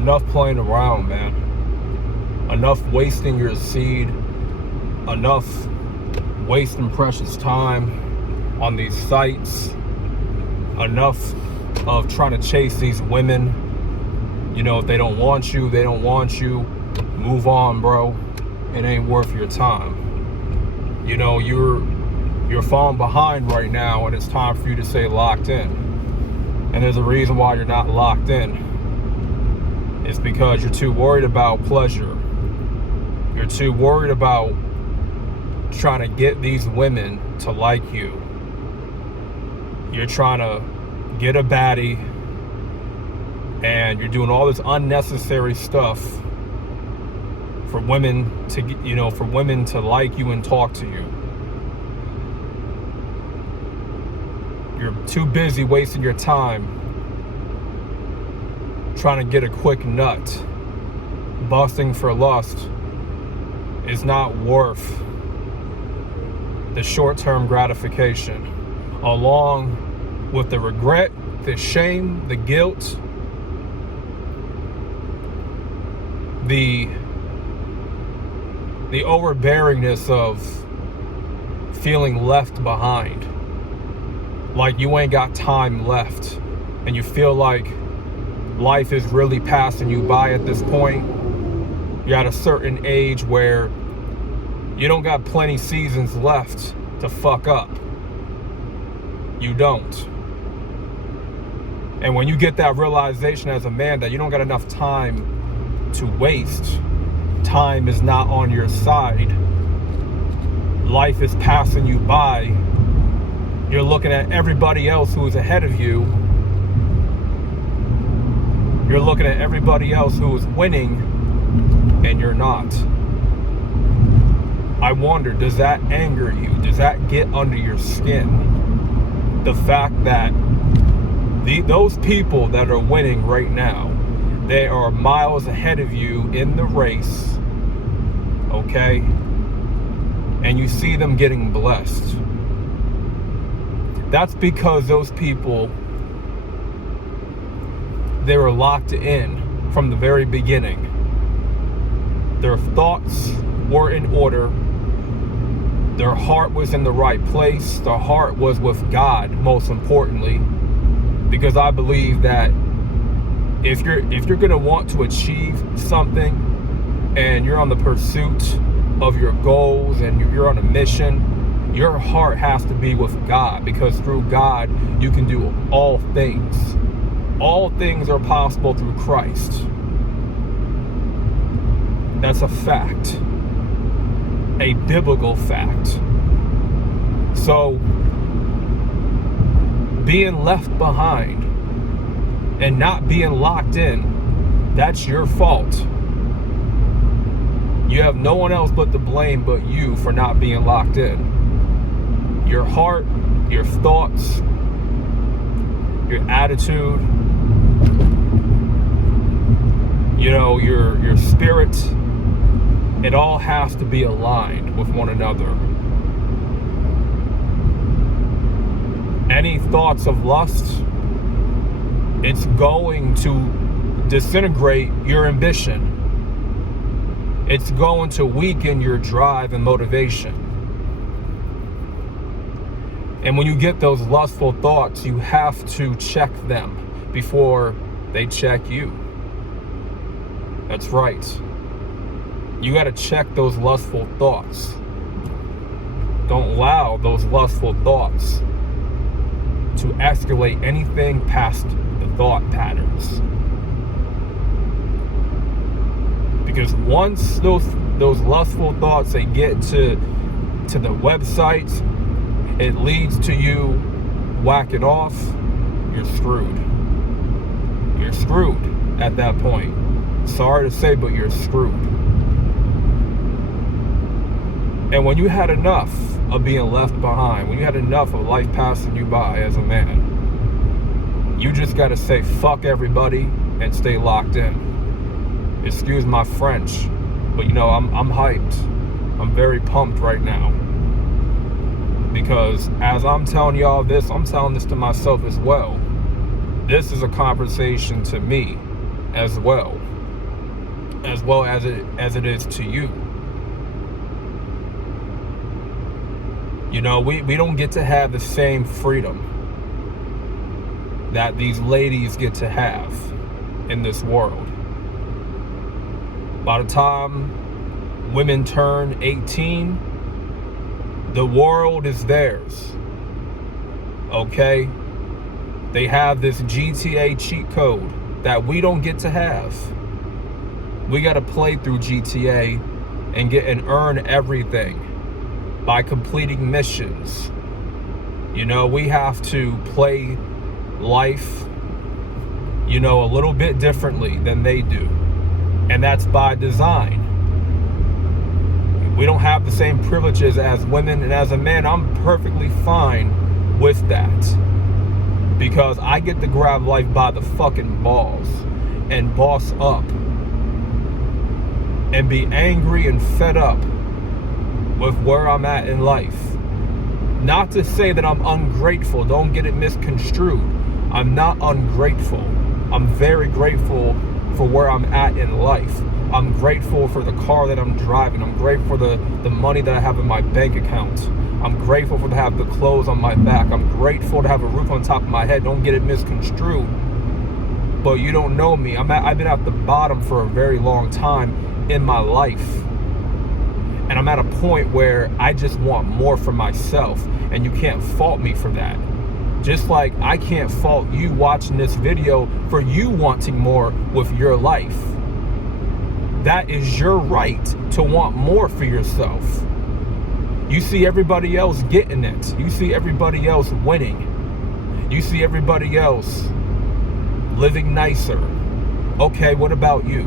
enough playing around, man. Enough wasting your seed. Enough wasting precious time on these sites. Enough of trying to chase these women. You know, if they don't want you, they don't want you. Move on, bro. It ain't worth your time. You know, you're falling behind right now, and it's time for you to stay locked in. And there's a reason why you're not locked in. It's because you're too worried about pleasure. You're too worried about trying to get these women to like you. You're trying to get a baddie, and you're doing all this unnecessary stuff for women to like you and talk to you. You're too busy wasting your time trying to get a quick nut. Busting for lust is not worth the short-term gratification, along with the regret, the shame, the guilt, the overbearingness of feeling left behind. Like you ain't got time left, and you feel like life is really passing you by at this point. You're at a certain age where you don't got plenty seasons left to fuck up. You don't. And when you get that realization as a man that you don't got enough time to waste, time is not on your side, life is passing you by, you're looking at everybody else who is ahead of you, you're looking at everybody else who is winning, and you're not. I wonder, does that anger you? Does that get under your skin? The fact that those people that are winning right now, they are miles ahead of you in the race, okay? And you see them getting blessed. That's because those people, they were locked in from the very beginning. Their thoughts were in order. Their heart was in the right place. Their heart was with God, most importantly. Because I believe that if you're gonna want to achieve something, and you're on the pursuit of your goals, and you're on a mission, your heart has to be with God, because through God you can do all things. All things are possible through Christ. That's a fact. A biblical fact. So, being left behind and not being locked in, that's your fault. You have no one else but to blame but you for not being locked in. Your heart, your thoughts, your attitude, you know, your spirit, it all has to be aligned with one another. Any thoughts of lust, it's going to disintegrate your ambition. It's going to weaken your drive and motivation. And when you get those lustful thoughts, you have to check them before they check you. That's right. You got to check those lustful thoughts. Don't allow those lustful thoughts to escalate anything past the thought patterns. Because once those lustful thoughts, they get to the websites, it leads to you whacking off, you're screwed. You're screwed at that point. Sorry to say, but you're screwed. And when you had enough of being left behind, when you had enough of life passing you by as a man, you just gotta say fuck everybody and stay locked in. Excuse my French, but you know, I'm hyped. I'm very pumped right now. Because as I'm telling y'all this, I'm telling this to myself as well. This is a conversation to me. as well as it is to you. You know, we don't get to have the same freedom that these ladies get to have in this world. By the time women turn 18, the world is theirs. Okay? They have this GTA cheat code that we don't get to have. We got to play through GTA and earn everything by completing missions. You know, we have to play life, you know, a little bit differently than they do. And that's by design. We don't have the same privileges as women, and as a man, I'm perfectly fine with that. Because I get to grab life by the fucking balls and boss up and be angry and fed up with where I'm at in life. Not to say that I'm ungrateful, don't get it misconstrued. I'm not ungrateful. I'm very grateful for where I'm at in life. I'm grateful for the car that I'm driving. I'm grateful for the money that I have in my bank account. I'm grateful to have the clothes on my back. I'm grateful to have a roof on top of my head. Don't get it misconstrued. But you don't know me. I've been at the bottom for a very long time in my life. And I'm at a point where I just want more for myself. And you can't fault me for that. Just like I can't fault you watching this video for you wanting more with your life. That is your right to want more for yourself. You see everybody else getting it. You see everybody else winning. You see everybody else living nicer. Okay, what about you?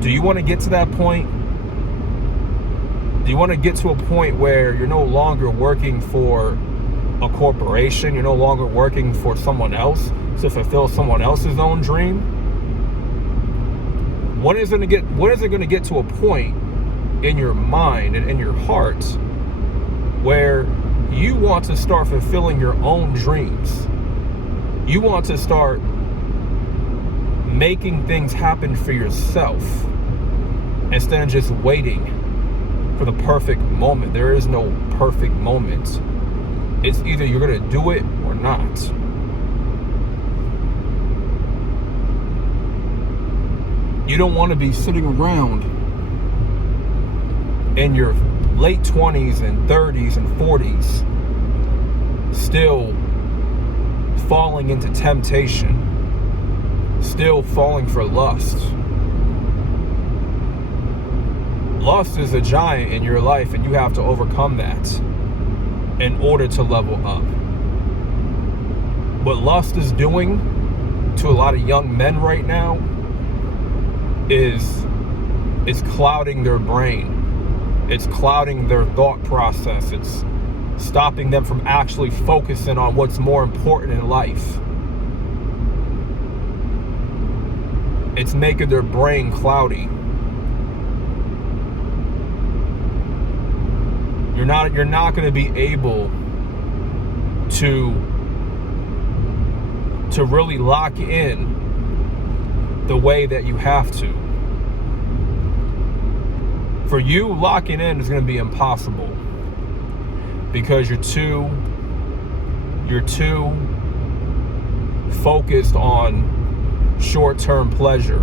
Do you want to get to that point? Do you want to get to a point where you're no longer working for a corporation? You're no longer working for someone else to fulfill someone else's own dream? When is it going to get to a point in your mind and in your heart where you want to start fulfilling your own dreams? You want to start making things happen for yourself instead of just waiting for the perfect moment. There is no perfect moment. It's either you're going to do it or not. You don't want to be sitting around in your late 20s and 30s and 40s still falling into temptation, still falling for lust. Lust is a giant in your life, and you have to overcome that in order to level up. What lust is doing to a lot of young men right now is it's clouding their brain. It's clouding their thought process. It's stopping them from actually focusing on what's more important in life. It's making their brain cloudy. You're not going to be able to really lock in the way that you have to. For you, locking in is going to be impossible because you're too focused on short-term pleasure.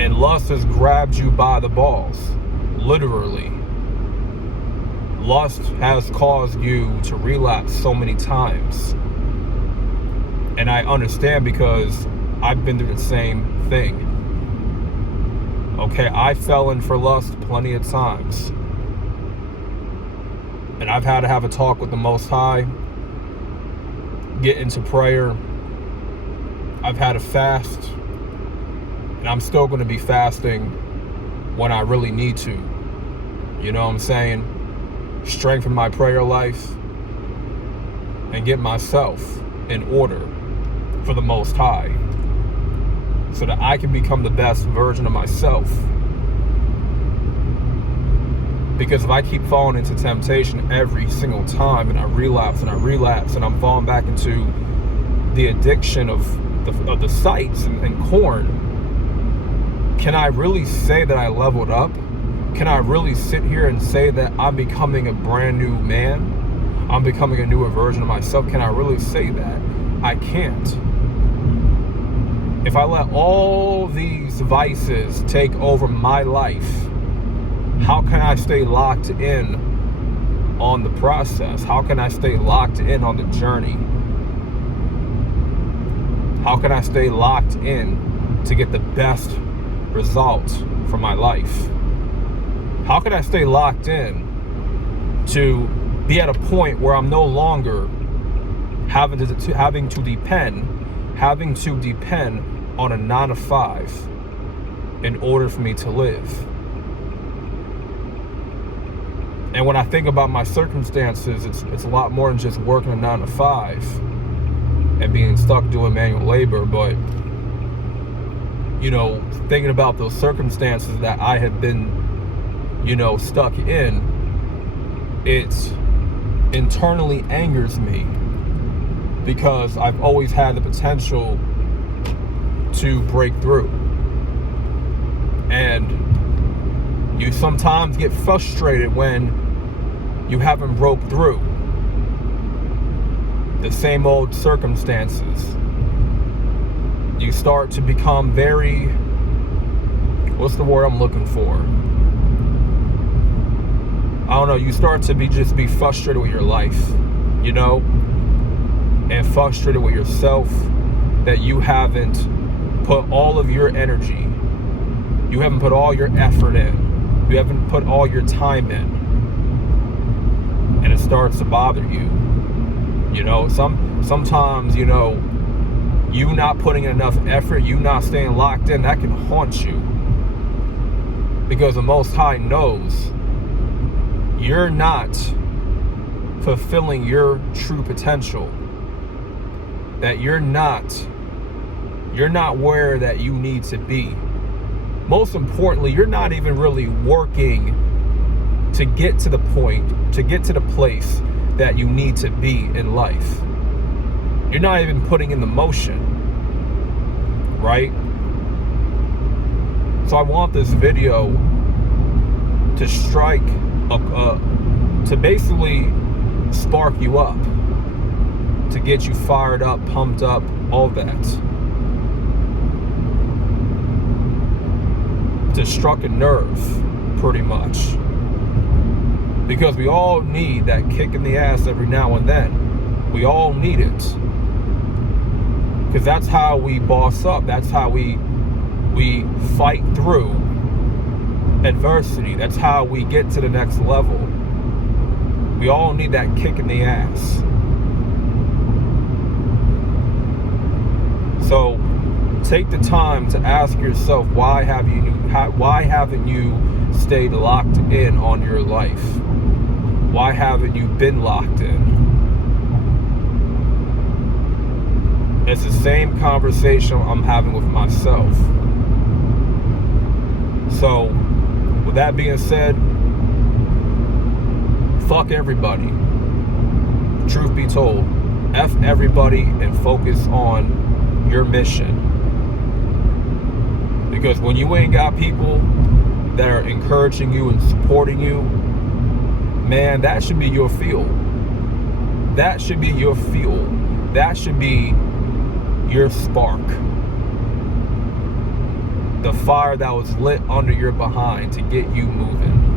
And lust has grabbed you by the balls, literally. Lust has caused you to relapse so many times. And I understand because I've been through the same thing. Okay, I fell in for lust plenty of times. And I've had to have a talk with the Most High, get into prayer. I've had to fast. And I'm still going to be fasting when I really need to. You know what I'm saying? Strengthen my prayer life and get myself in order for the Most High so that I can become the best version of myself. Because if I keep falling into temptation every single time and I relapse and I'm falling back into the addiction of the sights and corn, can I really say that I leveled up? Can I really sit here and say that I'm becoming a brand new man? I'm becoming a newer version of myself? Can I really say that? I can't. If I let all these vices take over my life, how can I stay locked in on the process? How can I stay locked in on the journey? How can I stay locked in to get the best results from my life? How can I stay locked in to be at a point where I'm no longer having to depend on a 9 to 5 in order for me to live? And when I think about my circumstances, it's a lot more than just working a 9 to 5 and being stuck doing manual labor. But, thinking about those circumstances that I have been, stuck in, it internally angers me because I've always had the potential to break through. And you sometimes get frustrated when you haven't broke through the same old circumstances. You start to become very, what's the word I'm looking for? I don't know, you start to be frustrated with your life, and frustrated with yourself that you haven't put all of your energy, you haven't put all your effort in, you haven't put all your time in, and it starts to bother you. Sometimes, you not putting enough effort, you not staying locked in, that can haunt you. Because the Most High knows you're not fulfilling your true potential. That you're not where that you need to be. Most importantly, you're not even really working to get to the point, to get to the place that you need to be in life. You're not even putting in the motion, right? So I want this video to strike to basically spark you up, to get you fired up, pumped up, all that. To struck a nerve, pretty much. Because we all need that kick in the ass every now and then. We all need it. Because that's how we boss up. That's how we fight through adversity. That's how we get to the next level. We all need that kick in the ass. So take the time to ask yourself, why haven't you stayed locked in on your life? Why haven't you been locked in? It's the same conversation I'm having with myself. So, with that being said, fuck everybody. Truth be told, F everybody and focus on your mission. Because when you ain't got people that are encouraging you and supporting you, man, that should be your fuel. That should be your fuel. That should be your spark. The fire that was lit under your behind to get you moving.